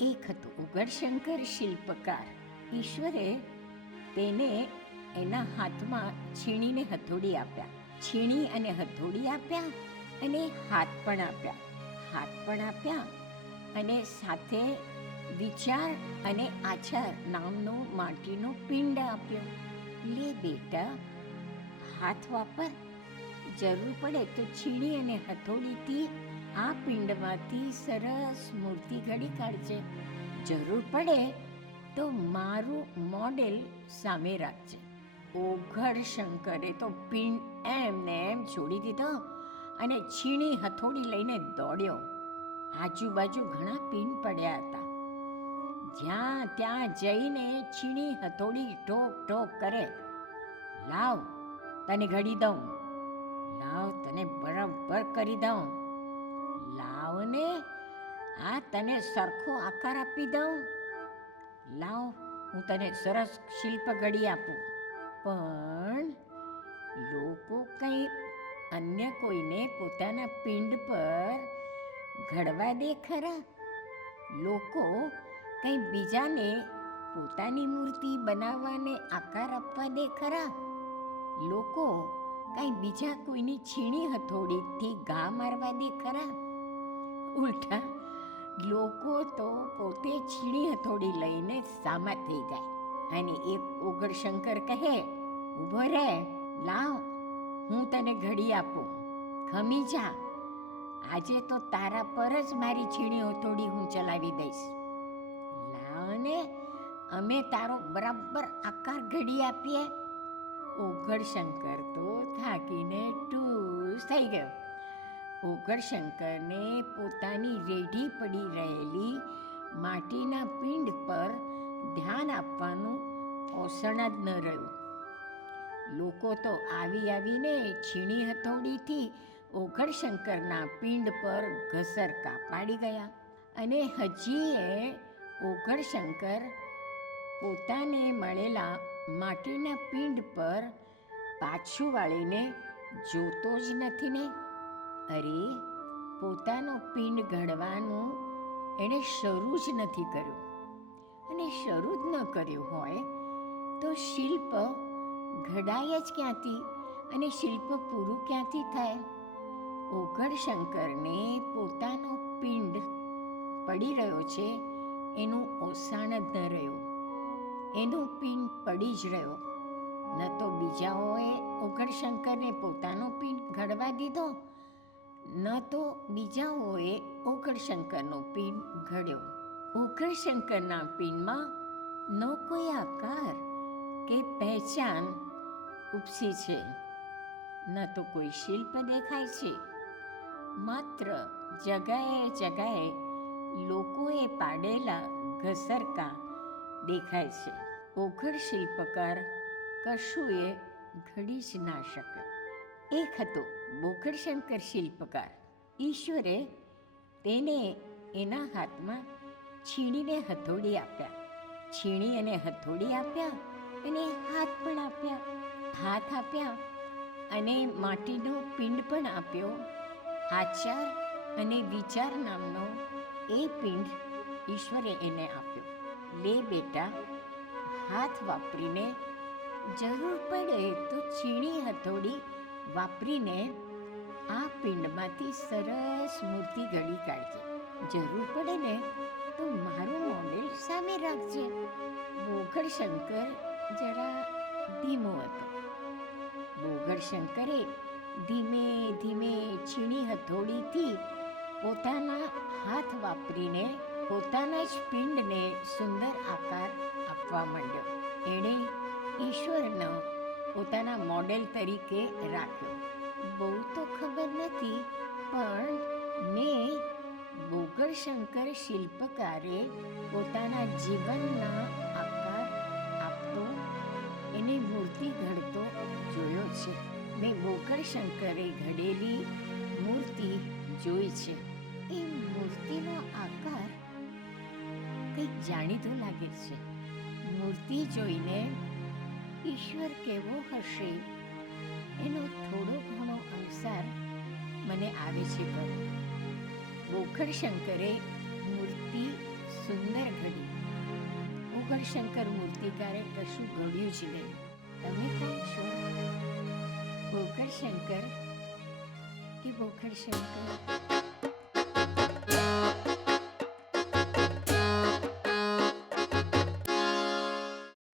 એક હતો ઉગડશંકર શિલ્પકાર. ઈશ્વરે તેને એના હાથમાં છીણીને હથોડી આપ્યા, છીણી અને હથોડી આપ્યા, અને હાથ પણ આપ્યા અને સાથે વિચાર અને આચાર નામનો માટીનો પિંડ આપ્યો. લે બેટા, હાથ વાપર, જરૂર પડે તો છીણી અને હથોડીથી આ પિંડમાંથી સરસ મૂર્તિ ઘડી કાઢજે. જરૂર પડે તો મારું મોડેલ સામે રાખજે. ઉગડશંકરે તો પિંડ એમને એમ છોડી દીધો અને છીણી હથોડી લઈને દોડ્યો. આજુબાજુ ઘણા પિંડ પડ્યા હતા. જ્યાં ત્યાં જઈને છીણી હથોડી ઠોક ઠોક કરે. લાવ, તને ઘડી દઉં, લાવ, તને બરાબર કરી દઉં, લાવ ને આ તને સરખો આકાર આપી દઉં, લાવ, હું તને સરસ શિલ્પ ઘડી આપું. પણ લોકો કંઈ અન્ય કોઈને પોતાના પિંડ પર ઘડવા દે ખરા? લોકો કંઈ બીજાને પોતાની મૂર્તિ બનાવવાને આકાર આપવા દે ખરા? લોકો કંઈ બીજા કોઈની છીણી હથોડીથી ઘા મારવા દે ખરા? ઉલટા લોકો તો પોતે છીણી હથોડી લઈને સામા થઈ જાય અને એક ઉગડશંકર કહે, ઊભો રહે, લાવ, હું તને ઘડી આપું, ખમી જા, આજે તો તારા પર જ મારી છીણી હથોડી હું ચલાવી દઈશ. લાવ ને અમે તારો બરાબર આકાર ઘડી આપીએ. ઉગડશંકર તો થાકીને ટૂસ થઈ ગયો. ઉગડશંકરને પોતાની રેઢી પડી રહેલી માટીના પિંડ પર ધ્યાન આપવાનું ઓસણ જ ન રહ્યું. લોકો તો આવીને છીણી હથોડીથી ઉગડશંકરના પિંડ પર ઘસરકા પાડી ગયા. અને હજીએ ઉગડશંકર પોતાને મળેલા માટીના પિંડ પર પાછું વાળીને જોતો જ નથી ને. અરે, પોતાનો પિંડ ઘડવાનું એણે શરૂ જ નથી કર્યું. અને શરૂ જ ન કર્યું હોય તો શિલ્પ ઘડાય જ ક્યાંથી અને શિલ્પ પૂરું ક્યાંથી થાય? ઉગડશંકરને પોતાનો પિંડ પડી રહ્યો છે એનું ઓસાણ જ ન રહ્યું. એનો પિંડ પડી જ રહ્યો. ન તો બીજાઓએ ઉગડશંકરને પોતાનો પિંડ ઘડવા દીધો, ન તો બીજાઓએ ઉગડશંકરનો પિંડ ઘડ્યો. ઉગડશંકરના પિંડમાં ન કોઈ આકાર કે પહેચાન ઉપસી છે, ન તો કોઈ શિલ્પ દેખાય છે. માત્ર જગાએ લોકોએ પાડેલા ઘસરકા દેખાય છે. ઉગડ શિલ્પકાર કશું એ ઘડી જ ના શક્યો. એક હતો ઉગડશંકર શિલ્પકાર. ઈશ્વરે તેને એના હાથમાં છીણીને હથોડી આપ્યા, છીણી અને હથોડી આપ્યા, અને હાથ પણ આપ્યા. હાથ આપ્યા અને માટીનો પિંડ પણ આપ્યો. આચાર અને વિચાર નામનો એ પિંડ ઈશ્વરે એને આપ્યો. લે બેટા, હાથ વાપરીને, જરૂર પડે તો છીણી હથોડી વાપરીને આ પિંડમાંથી સરસ મૂર્તિ ઘડી કાઢજે. જરૂર પડે ને તો મારું મોડેલ સામે રાખજે. ઉગડશંકર જરા ધીમો હતો. ઉગડશંકરે ધીમે ધીમે છીણી હથોડીથી પોતાના હાથ વાપરીને પોતાના જ પિંડને સુંદર આકાર આપવા માંડ્યો. એણે ઈશ્વરનો પોતાના મોડેલ તરીકે રાખ્યો. બહુ તો ખબર નથી, પણ ઉગડશંકર શિલ્પકારે પોતાના જીવનના આકાર આપતો, એની મૂર્તિ ઘડતો જોયો છે. મેં ઉગડશંકરે ઘડેલી મૂર્તિ જોઈ છે. એ મૂર્તિનો આકાર કંઈક જાણીતો લાગે છે. મૂર્તિ જોઈને ઈશ્વર કેવો હશે એનો થોડો ઘણો અંસાર મને આવે છે. ગોખણશંકરે મૂર્તિ સુંદર ઘડી. ગોખણશંકર મૂર્તિકારે કશું ઘડ્યું જ નહીં. તમે કોણ છો? ગોખણશંકર કે ગોખણશંકર?